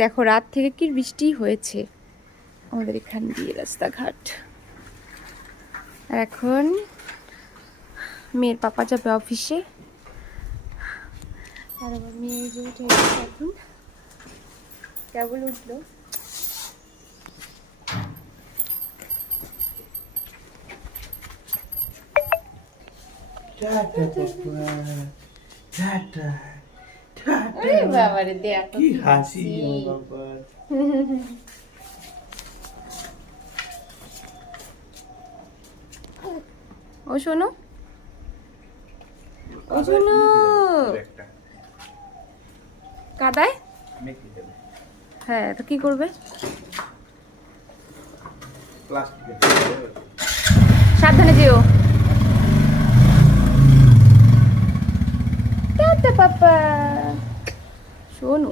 দেখো রাত থেকে কি বৃষ্টি হয়েছে আমাদের এখান দিয়ে রাস্তাঘাট। আর এখন মেয়ের পাপা যাবে অফিসে, আর আমার মেয়ে যে উঠে গেছে এখন, কেবল উঠলো। বাবারে দেখো কি হাসি বাবা। ও শোনো, ও শোনো, কাদায়। হ্যাঁ তো কি করবে? সাবধানে যেও। টাটা পাপা। শোনো।